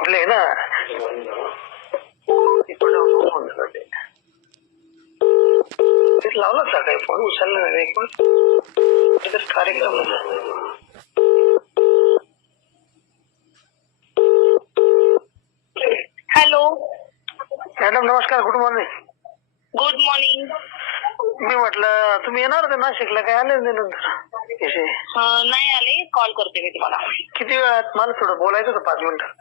आपले ना तेच लावला सकाळी फोन उचलला नाही एक पण कार्यक्रम हॅलो मॅडम नमस्कार. Good morning. Good morning. मी म्हटलं तुम्ही येणार होते नाशिकला, काय आले नाही नंतर? नाही आले, कॉल करते मी तुम्हाला. किती वेळात? मला थोडं बोलायचं होतं 5 मिनिटं.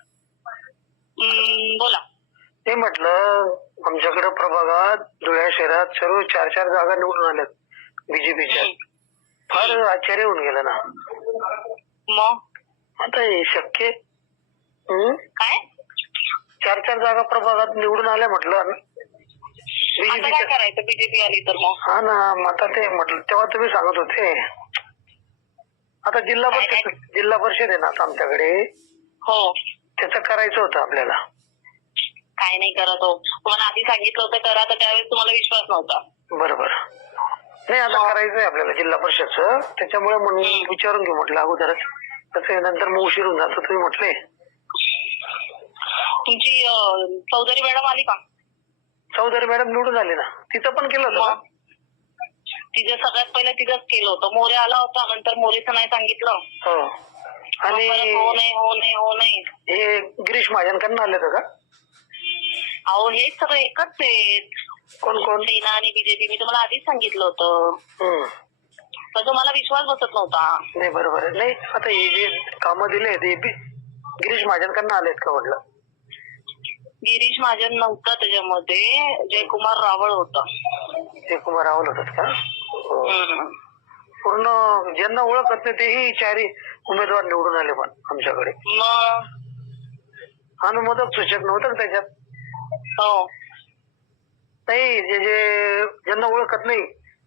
बोला. ते म्हटलं आमच्याकडे प्रभागात धुळे शहरात सर्व 4 जागा निवडून आल्यात बीजेपीच्या. फार आश्चर्य होऊन गेलं ना. मग आता हे शक्य काय 4 जागा प्रभागात निवडून आल्या म्हटलं आता काय करायचं बीजेपी आली तर? मग हा ना, आता ते म्हटलं तेव्हा तुम्ही सांगत होते. आता जिल्हा परिषद आहे ना आता आमच्याकडे. हो, त्याचं करायचं होतं आपल्याला. काय नाही करत हो. तुम्हाला आधी सांगितलं होतं करा, तर त्यावेळेस तुम्हाला विश्वास नव्हता. बरोबर. नाही आता करायचंय आपल्याला जिल्हा परिषदचं, त्याच्यामुळे म्हणून विचारून घेऊ म्हटलं अगोदरच. तसं नंतर मग उशीर होऊन जातो तुम्ही म्हटले. तुमची चौधरी मॅडम आली का? चौधरी मॅडम निवडून आली ना. तिचं पण केलं होतं. तिचं सगळ्यात पहिले तिथंच केलं होतं. मोरे आला होता, नंतर मोरेचं नाही सांगितलं. हो. आणि हो नाही हे गिरीश महाजनकडनं आले होतं का? अहो हेच सगळं एकच आहेत. कोण सेना आणि बीजेपी. मी तुम्हाला आधीच सांगितलं होतं, पण तुम्हाला विश्वास बसत नव्हता. नाही बरोबर आहे. नाही आता हे जे कामं दिले ते गिरीश महाजनकडनं आलेत का म्हटलं? गिरीश महाजन नव्हता त्याच्यामध्ये, जयकुमार रावळ होता. जयकुमार रावळ होतात का? पूर्ण ज्यांना ओळखत नाही तेही 4 उमेदवार निवडून आले पण आमच्याकडे. अनुमोदक सूचक नव्हतं त्याच्यात? हो. नाही, ज्यांना ओळखत नाही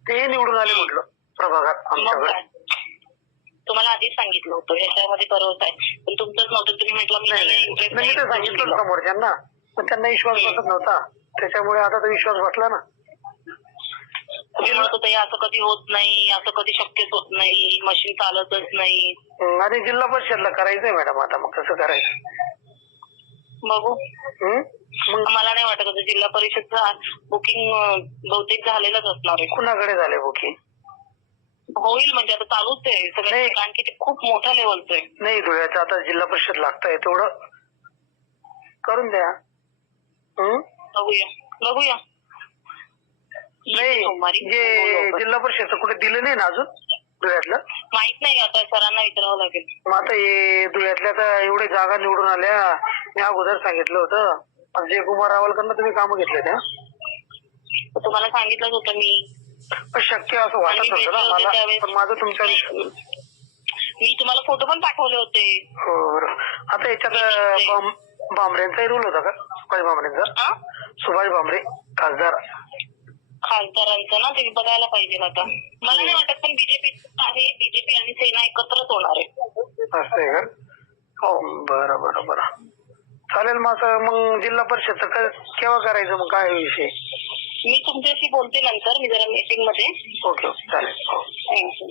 तेही निवडून आले म्हटलं प्रभागात आमच्याकडे. तुम्हाला आधीच सांगितलं होतं ह्याच्यामध्ये बरोबर आहे, पण तुमचंच नव्हतं. तुम्ही म्हटलं मी ते सांगितलं समोरच्यांना, पण त्यांना विश्वास बसत नव्हता. त्याच्यामुळे आता तो विश्वास बसला ना. तुम्ही म्हणत होते असं कधी होत नाही, असं कधी शक्यच होत नाही, मशीन चालतच नाही. आणि जिल्हा परिषदला करायचंय मॅडम. आता मग कसं करायचं बघू. मला नाही वाटत होतं जिल्हा परिषदचं बुकिंग बहुतेक झालेलंच असणार आहे. कुणाकडे झाले बुकिंग? होईल म्हणजे आता चालूच आहे सगळं, कारण की ते खूप मोठ्या लेवलचं आहे. नाही, धुळ्याचं आता जिल्हा परिषद लागतंय तेवढं करून द्या. बघूया. नाही, जे जिल्हा परिषदचं कुठे दिलं नाही ना अजून धुळ्यातलं? माहित नाही, आता सरांना विचारावं लागेल. मग आता हे धुळ्यातल्या तर एवढे जागा निवडून आल्या. मी अगोदर सांगितलं होतं. जयकुमार रावळकडनं तुम्ही कामं घेतले त्या? तुम्हाला सांगितलंच होतं मी. शक्य असं वाटत होतं ना मला, पण माझं तुमच्या मी तुम्हाला फोटो पण पाठवले होते. हो. आता याच्यात भामरेंचाही रोल होता का? सुभाष भामरेंचा? सुभाष भामरे खासदारांचं ना ते बघायला पाहिजे आता. मला नाही वाटत, पण बीजेपी आणि सेना एकत्रच होणार आहे. असं आहे का? हो. बरं. चालेल. मग जिल्हा परिषदचं केव्हा करायचं? मग काय विषय? मी तुमच्याशी बोलते नंतर, मी जरा मीटिंग मध्ये. ओके चालेल. थँक्यू.